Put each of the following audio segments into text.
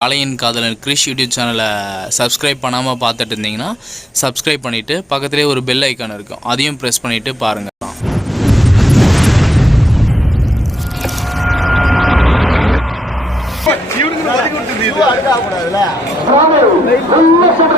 காலையின் காதலன் கிரிஷ் யூடியூப் சேனலை சப்ஸ்கிரைப் பண்ணாமல் பார்த்துட்டு இருந்தீங்கன்னா சப்ஸ்கிரைப் பண்ணிவிட்டு பக்கத்துலேயே ஒரு பெல் ஐக்கான் இருக்கும். அதையும் ப்ரெஸ் பண்ணிவிட்டு பாருங்கள் இவனுக்கு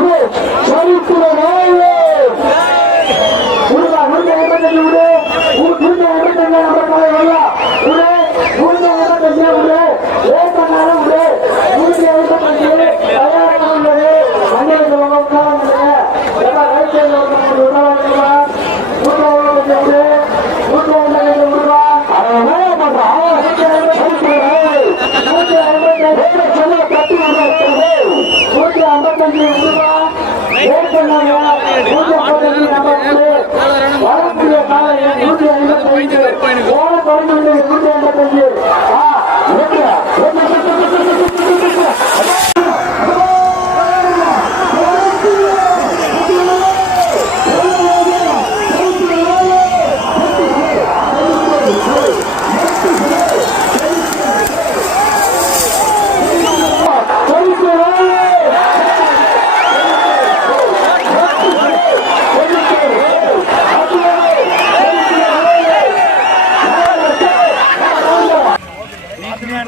வளர்ந்து காலை நூற்றி ஐம்பத்தி ஐந்து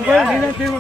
ಮಾಡ್ತೀವಿ